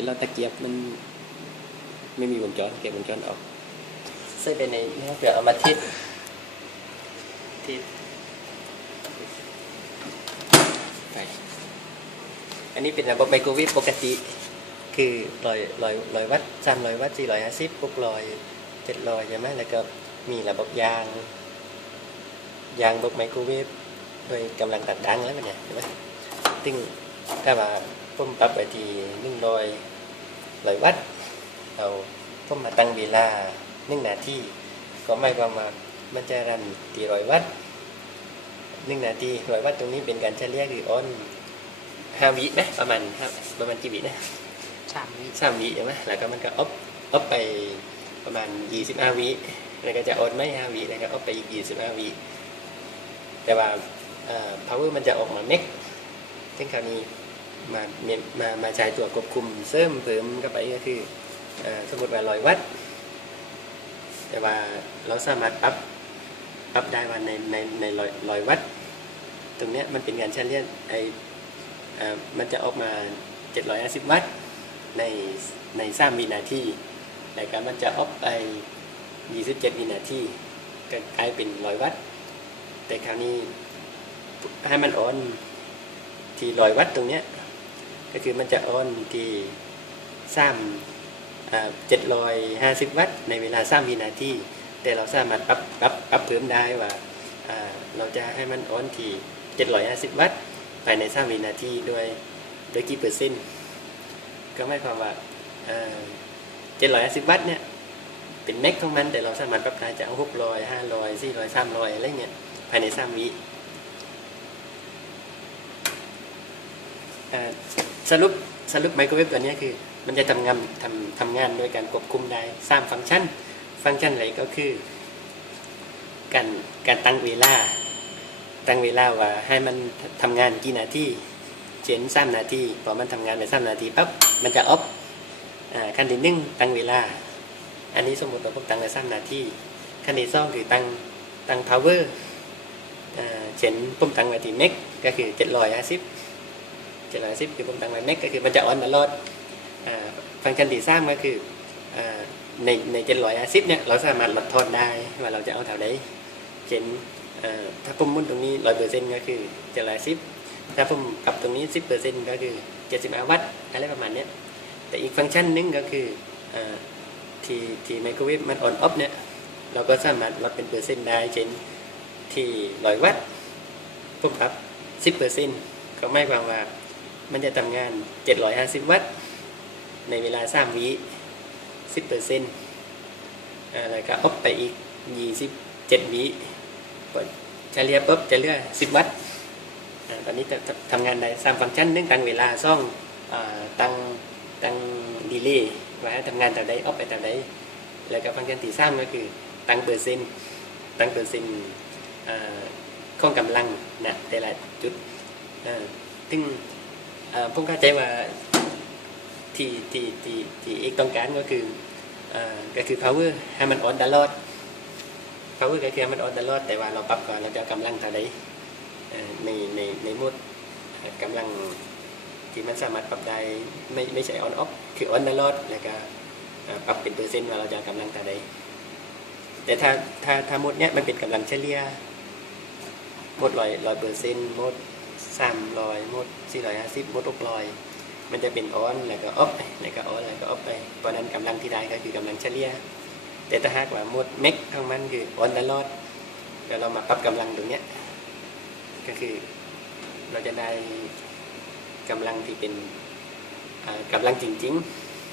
เป็นเราตะเกียบมันไม่มีวงจรเก็บวงจรออกใส่ไปในนี้เดี๋ยวเอามาทิดทิดไปอันนี้เป็นระบบไมโครเวฟปกติ คือร้อยร้อยร้อยวัตต์สามร้อยวัตต์สี่ร้อยห้าสิบหกร้อยเจ็ดร้อยใช่ไหมแล้วก็มีระบบยาง ยางระบบไมโครเวฟโดยกำลังตัดดังแล้วมันเนี่ยเห็นไหมซึ่งถ้าว่าผมปรับไปที่หนึ่งร้อย ร้อยวัตต์เราผมมาตั้งเวลาหนึ่งนาทีก็หมายความว่ามันจะรันที่ร้อยวัตต์หนึ่งนาทีร้อยวัตต์ตรงนี้เป็นการเฉลี่ยคือออนห้าวินะประมาณห้าประมาณกี่วินะสามวิสามวิใช่ไหมแล้วก็มันก็ออฟออฟไปประมาณยี่สิบห้าวิแล้วก็จะออนไม่ห้าวิแล้วก็ออฟไปอีกยี่สิบห้าวิแต่ว่าเอ่อ power มันจะออกมาเม็กซึ่งคราวนี้ มามามามาใช้ตัวควบคุมเสริมเพิ่มเข้าไปก็คืออสมมติว่าร้อยวัตต์แต่ว่าเราสามารถปรับปรับได้ว่าในในในร้อยร้อยวัตต์ตรงเนี้ยมันเป็นการเฉลี่ยไอมันจะออกมา 750 วัตต์ในใน3วินาทีแต่การมันจะออฟไป 27 วินาทีก็กลายเป็น100วัตต์ แต่คราวนี้ให้มันออนที่100วัตต์ตรงเนี้ย ก็คือมันจะออนที่3อ่า750วัตต์ในเวลา3วินาที แต่เราสามารถปรับปรับปรับเพิ่มได้ว่าเราจะให้มันออนที่750วัตต์ภายใน3วินาทีโดยโดยกี่เปอร์เซ็นต์ก็หมายความว่าเจ็ดร้อยห้าสิบวัตต์เนี่ยเป็นแม็กของมันแต่เราสามารถปรับได้จะเอาหกร้อยห้าร้อยสี่ร้อยสามร้อยอะไรเงี้ยภายในสามวิ สรุปสรุปไมโครเวฟตัวนี้คือ มันจะทำงานทำทำงานโดยการควบคุมได้สร้ามฟังก์ชัน ฟังก์ชันอะไรก็คือ การการตั้งเวลา ตั้งเวลาว่าให้มันทำงานกี่นาทีเช่นสามนาทีพอมันทำงานไปสามนาทีปั๊บมันจะออฟขั้นที่หนึ่งตั้งเวลา อันนี้สมมติว่าผมตั้งไว้สามนาทีขั้นที่สองคือตั้งตั้ง power อ่าเช่นผมตั้งไว้ที่ max ก็คือเจ็ดร้อยห้าสิบ เจ็ดร้อยสิบคือผมตั้งไว้ max ก็คือมันจะออนตลอดฟังก์ชันที่สามก็คือในในเจ็ดร้อยห้าสิบเนี่ยเราสามารถลดทอนได้ว่าเราจะเอาแถวไหนเช่นอ่าถ้าผมมุ่นตรงนี้ร้อยเปอร์เซ็นต์ก็คือเจ็ดร้อยสิบถ้าผมกลับตรงนี้10%ก็คือ75วัตต์อะไรประมาณเนี้ยแต่อีกฟังก์ชันหนึงก็คืออที่ที่ไมโครเวฟมันออนออฟเนี่ยเราก็สามารถลดเป็นเปอร์เซ็นต์ได้เช่นที่ร้อยวัตต์ผมปรับ10%ก็หมายความว่า มันจะทำงาน 750 วัตต์ ในเวลา 3 วิ10%อ่าแล้วก็ออฟไปอีก 27 วิกดเฉลี่ยปุ๊บจะเหลือ 10 วัตต์อ่าตอนนี้จะทำงานได้สร้างฟังก์ชันหนึ่องตั้งเวลาซ่องอตั้งตั้งดีเลย์ไว้ทำงานแต่ใดออฟไปแต่ใดแล้วก็ฟังก์ชันที่สามก็คือตั้งเปอร์เซ็นต์ตั้งเปอร์เซ็นต์อ่าของกำลังนะแต่ละจุดอ่าซึ่ง ผมเข้าใจว่าที่ที่ที่ที่เอกต้องการก็คืออก็คือ power ให้มันออนตลอด power ก็คือให้มันออนตลอดแต่ว่าเราปรับก่อนเราจะเอากำลังเท่าใดในในในมดกำลังที่มันสามารถปรับได้ไม่ไม่ใช่ออนออฟคือออนตลอดแล้วก็ปรับเป็นเปอร์เซ็นต์ว่าเราจะเอากำลังเท่าใดแต่ถ้าถ้าถ้ามดเนี้ยมันเป็นกำลังเฉลี่ยมดร้อยร้อยเปอร์เซ็นต์มด สามร้อยโหมดสี่ร้อยห้าสิบโหมดหกร้อยมันจะเป็นออนแล้วก็ออฟแล้วก็ออนแล้วก็ออฟไปเพราะฉะนั้นกำลังที่ได้ก็คือกำลังเฉลี่ยแต่ถ้าหากว่าโหมดเม็กของมันคือออนตลอดแล้วเรามาปรับกำลังตรงเนี้ยก็คือเราจะได้กำลังที่เป็นอ่ากำลังจริง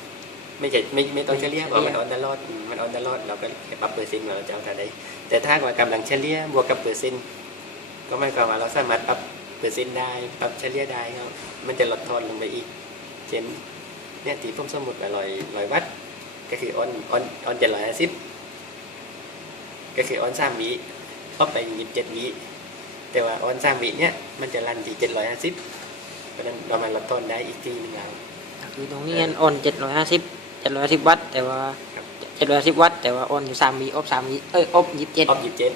ๆ ไม่ใช่ไม่ไม่ต้องเฉลี่ยเพราะมันออนตลอดอืมมันออนตลอดเราก็แค่ปรับเปอร์เซ็นต์ว่าเราจะเอาเท่าใดแต่ถ้าว่ากำลังเฉลี่ยบวกกับเปอร์เซ็นต์ก็หมายความว่าเราสามารถปรับ เปอร์เซ็นต์ได้ปรับเฉลี่ยได้ครับ มันจะลดทอนลงไปอีก เช่นเนี่ยที่ผมสมมติว่าร้อยร้อยวัตต์ก็คือออนออนออนเจ็ดร้อยห้าสิบก็คือออนสามวิออฟไปยี่สิบเจ็ดวิแต่ว่าออนสามวิเนี่ยมันจะรันที่เจ็ดร้อยห้าสิบเพราะฉะนั้นเรามาลดต้นได้อีกทีหนึงแล้วคือตรงนี้ออนเจ็ดร้อยห้าสิบเจ็ดร้อยสิบวัตต์แต่ว่าครับเจ็ดร้อยสิบวัตต์แต่ว่าออนอยู่สามวิออฟสามวิเอ้ยออฟยี่สิบเจ็ดออฟยี่สิบเจ็ด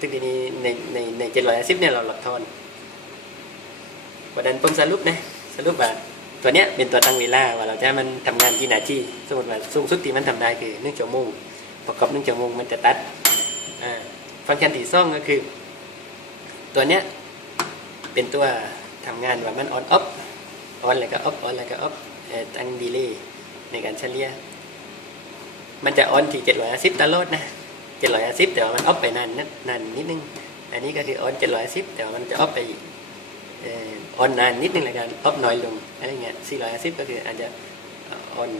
ซึ่งทีนี้ในในในเจ็ดร้อยห้าสิบเนี่ยเราลดทอน เพราะฉะนั้นผมสรุปนะสรุปว่าตัวเนี้ยเป็นตัวตั้งเวลาว่าเราจะมันทำงานกี่นาทีสมมติว่าสูงสุดที่มันทำได้คือหนึ่งชั่วโมงประกอบหนึ่งชั่วโมงมันจะตัดฟังก์ชันที่สองก็คือ ตัวเนี้ยเป็นตัวทำงานว่ามันออนออฟออนแล้วก็ออฟออนแล้วก็ออฟตั้งดีเลย์ในการเฉลี่ยมันจะออนที่750ตลอดนะ750แต่ว่ามันออฟไปนานนิดนานนิดนึงอันนี้ก็คือออน710แต่ว่ามันจะออฟไปอ่อ อ่อนนานนิดนึงละกันออฟน้อยลงอะไรเงี้ย410ก็คืออาจจะอ่อน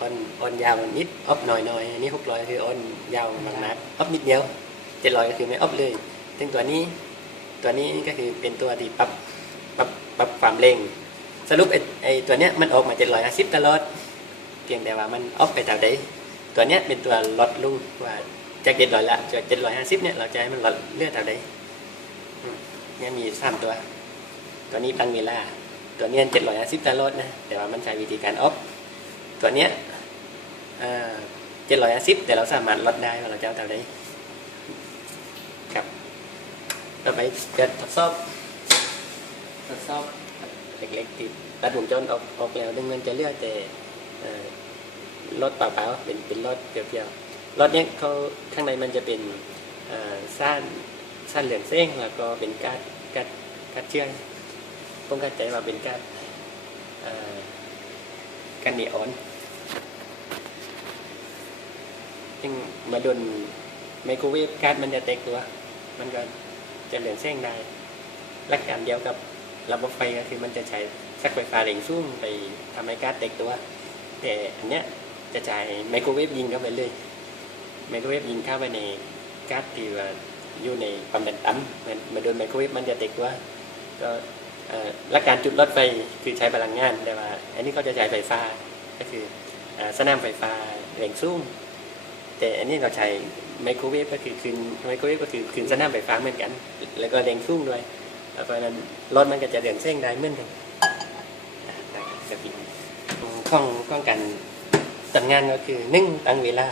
ออนออนยาวนิดออฟน้อยน้อยอันนี้600คืออ่อนยาวมากนักออฟนิดเดียว700ก็คือไม่ออฟเลยซึ่งตัวนี้ตัวนี้ก็คือเป็นตัวที่ปรับปรับปรับความเร่ง สรุปไอ้ไอ้ตัวเนี้ยมันออกมา750ตลอดเพียงแต่ว่ามันออฟไปเท่าใดตัวเนี้ยเป็นตัวลดลงว่าจาก700ละจาก750เนี่ยเราจะให้มันลดเลือดเท่าใดเนี่ยมีสามตัว ตัวนี้ตั้งเวลาตัวเนี้750ตลอดนะ แต่ว่ามันใช้วิธีการออฟตัวเนี้ยเจ็ดร้อยสิบแต่เราสามารถลดได้ว่าเราจะเอาเท่าใดครับต่อไปจะทดสอบทดสอบเล็กๆที่ตัดวงจรออกออกแล้วดึงมันจะเลือกแต่เอ่อรถเปล่าๆเป็นเป็นรถเปรียวๆรถเนี้ยเขาข้างในมันจะเป็นเอ่อซ่านซ่านเหลืองเส้งแล้วก็เป็นการ์ดการ์ดการ์ดเชื่อ มผมเข้าใจว่าเป็นการการ์ดนีออนซึ่งมาโดนไมโครเวฟการ์ดมันจะแตกตัว มันก็จะเหลืองเส้งได้ลักการเดียวกับระบบไฟก็คือมันจะใช้สักไฟฟ้าเร่งซูมไปทำให้การ์ดแตกตัว แต่อันเนี้ยจะจ่ายไมโครเวฟยิงเข้าไปเลยไมโครเวฟยิงเข้าไปในการ์ดที่ว่าอยู่ในความดันต่ำมันมาโดนไมโครเวฟมันจะแตกตัวก็ เอ่อหลัการจุดรถไฟคือใช้พลังงานแต่ว่า อันนี้เขาจะใช้ไฟฟ้าก็คือสนามไฟฟ้าเร่งซูมแต่อันนี้เราใช้ไมโครเวฟก็คือคืนไมโครเวฟก็คือคืนสนามไฟฟ้าเหมือนกัน แล้วก็เร่งซูมด้วยเพราะนั้นรถมันก็จะเดือนเส้นได้เหมือนกันอะได้ครับจะปิดข้องข้องกันตัดงานก็คือนึ่งตั้งเวลา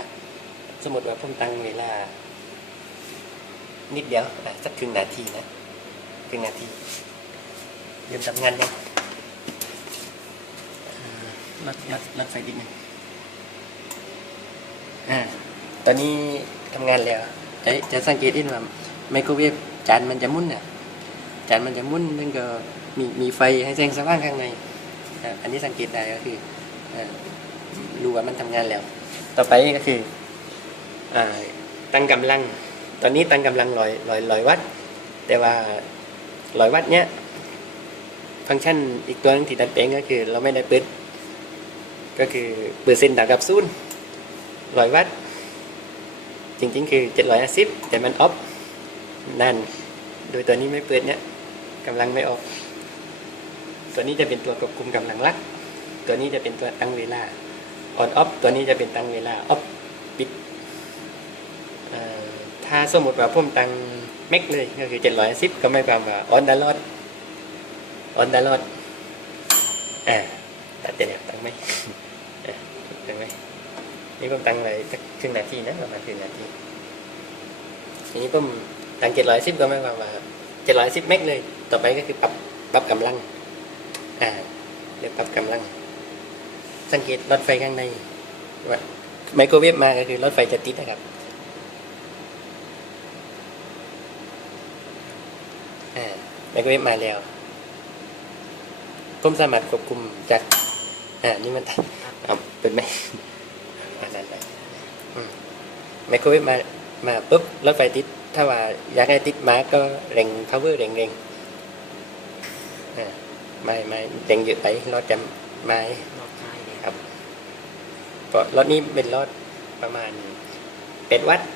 สมมติว่าผมตั้งเวลา นิดเดียวอะสักครึ่งนาทีนะครึ่งนาที เริ่มทำงานยังอ่าลัดลัดลัดไฟดิดหนึงอ่าตอนนี้ทำงานแล้ว จะจะสังเกตได้ว่าไมโครเวฟจานมันจะหมุนอะจานมันจะหมุนมันก็มีมีไฟให้แสงสว่างข้างในอะอันนี้สังเกตได้ก็คืออ่ารู้ว่ามันทำงานแล้ว ต่อไปก็คืออ่าตั้งกำลัง ตอนนี้ตั้งกำลังร้อยร้อยร้อยวัตต์แต่ว่าร้อยวัตต์เนี้ย ฟังก์ชันอีกตัวหนึงที่ดัดแปลงก็คือ เราไม่ได้เปิด ก็คือเปอร์เซ็นต์ต่างกับศูนย์ร้อยวัตต์จริงๆ คือเจ็ดร้อยสิบแต่มันออฟนั่น โดยตัวนี้ไม่เปิดเนี่ยกำลังไม่ออกตัวนี้จะเป็นตัวควบคุมกำลังลัก ตัวนี้จะเป็นตัวตั้งเวลาออนออฟตัวนี้จะเป็นตั้งเวลาออฟปิดถ้าสมมติว่าผมตั้งแม็กเลยก็คือ710ก็ไม่ความว่าออนตลอด ออนตลอดอ่าตัดจะเนี่ยตั้งไหมอะตั้งไหมนี่ผมตั้งเลยสักครึ่งนาทีนะประมาณครึ่งนาทีทีนี้ผมตั้งเจ็ดร้อยสิบก็ไม่ความว่าเจ็ดร้อยสิบเมกเลย ต่อไปก็คือปรับปรับกำลังอ่าเรียกปรับกำลัง สังเกตรถไฟข้างในว่าไมโครเวฟมาก็คือรถไฟจะติดนะครับอ่าไมโครเวฟมาแล้ว ผมสามารถควบคุมจากอ่านี่มันเอาเป็นไหมอ่านั่นแหละไมโครเวฟมามาปุ๊บรถไฟติด ถ้าว่าอยากให้ติดมาก็เร่ง power เร่งเร่งอ่าไม่ไม่เร่งเยอะไปรถจะไม่รอบท้เลยครับเพราะรถนี้เป็นรถประมาณเป็ดวัตต์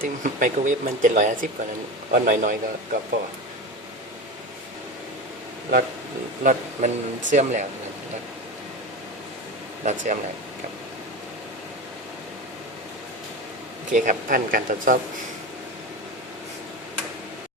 ซึ่งไมโครเวฟมันเจ็ดร้อยห้าสิบกว่านั้นอ่อนหน่อยๆก็ก็พอรถ รถมันเสื่อมแล้วรถรถเสื่อมแล้วครับ โอเคครับผ่านการทดสอบ